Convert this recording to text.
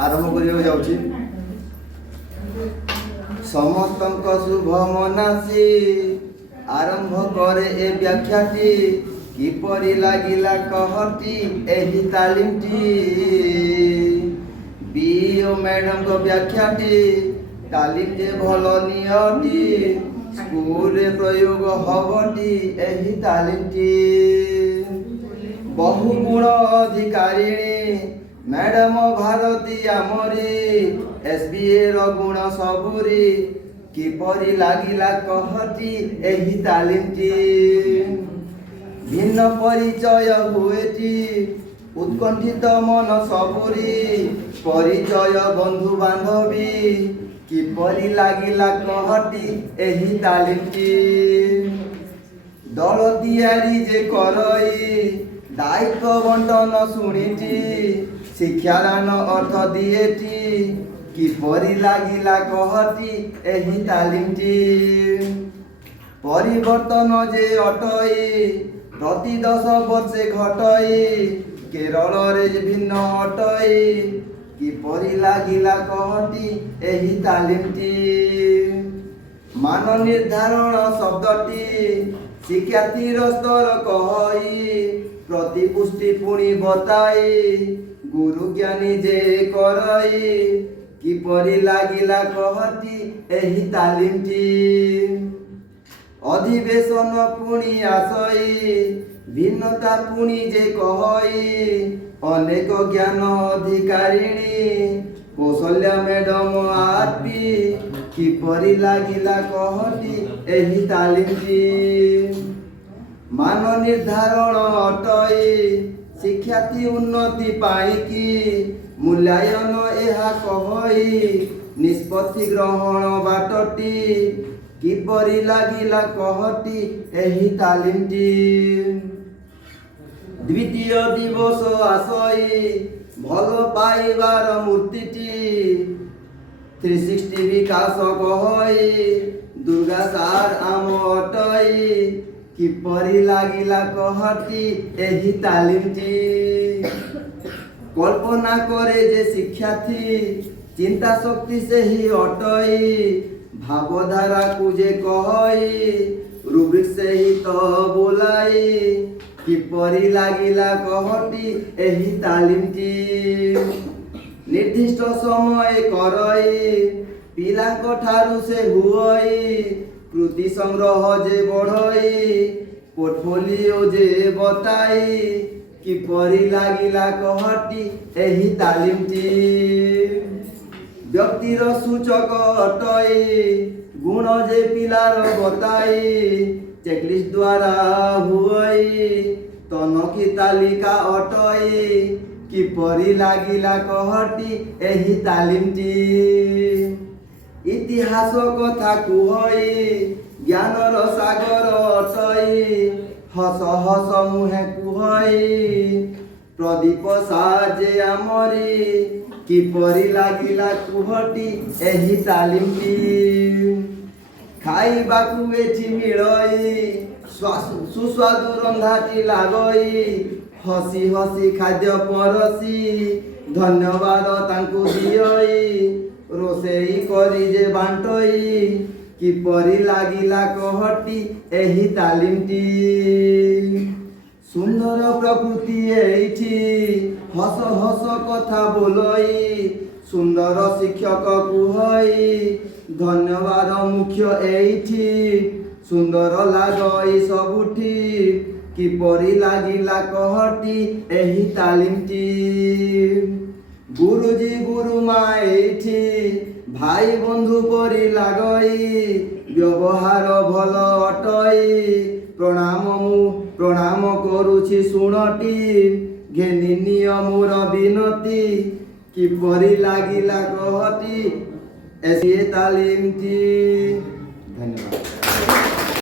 आरंभ करियो जाउची समस्तंक शुभ मनासी आरंभ करे ए व्याख्याटी किपरि लागिला कहती एही तालीमटी बीओ मैडम को व्याख्याटी तालीम जे भलो नियटी स्कूल रे प्रयोग हबटी एही तालीमटी बहु गुण अधिकारिणी मैडम भारती आमरी एसबीए रो गुण सबुरी किपरि लागिला कहती एही तालीमटी भिन्न परिचय हुएटी उत्कंठित मन सबुरी परिचय बंधु बांधवी किपरि लागिला कहती एही तालीमटी दल तियारी जे करई दायित्व बंटन शुणिटी शिक्षादान अर्थ दिएटी किपरि लागिला कहती एही तालीमटी परिवर्तन जे अटई प्रति 10 वर्षे घटई केरल रे भिन्न हटई किपरि लागिला कहती एही तालीमटी मान निर्धारण शब्दटी शिक्षार्थीर स्तर कहई प्रतिपुष्टि पुणी बताई गुरु ज्ञानी जे करई किपरि लागिला कहती एही तालीमटी अधिवेशन पुणी आसई भिन्नता पुणी जे कहई अनेक ज्ञान अधिकारिणी कौशल्या मैडम आरपी किपरि लागिला कहती एही तालीमटी मान निर्धारण अटई शिक्षार्थी उन्नति पाइकी मूल्यांकन एहा कहई निष्पत्ति ग्रहण बाटटी किपरि लागिला कहती एही तालीमटी द्वितीय दिवस आसई भल पाइबार मूर्तिटी 360 विकास कहई दुर्गा सार आम अटई किपरि लागिला कहती एही तालीमटी कल्पना करे जे शिक्षार्थी चिंता शक्ति से ही अटई भावधारा को जे कहई रूब्रिक से ही तो बोलाई किपरि लागिला कहती एही तालीमटी निर्दिष्ट समय करई पिलांक ठारू से हुई कृति संग्रह जे बढ़ई पोर्टफोलियो जे बताई किपरि लागिला कहती एही तालीमटी व्यक्तिर सूचक अटई गुण जे पिलार बताई चेकलिस्ट द्वारा हुई तनकी तालिका अटई किपरि लागिला कहती एही तालीमटी इतिहास कथा कुहई ज्ञानर सागर अटई हस हस मुहे कुहई प्रदीप साजे आमरी किपरि लागिला कहती एही तालीमटी खाइबाकू एठी मिलई सुस्वादु रंधाटी लागई हसी हसी खाद्य परसी धन्यवाद तांकु दियई रोसेई करी जे बांटई किपरि लागिला कहती एही तालीमटी सुंदर प्रकृति एठी हस हस कथा बोलई सुंदर शिक्षक कुहई धन्यवाद मुख्य एठी सुंदर लागई सबुठी किपरि लागिला कहती एही तालीमटी गुरुजी गुरुमा एठी भाई बंधु परि लागई व्यवहार भल अटई प्रणाम करुछि शुणटी घेनी नियमर विनती किपरि लागिला कहती एही तालीमटी। धन्यवाद।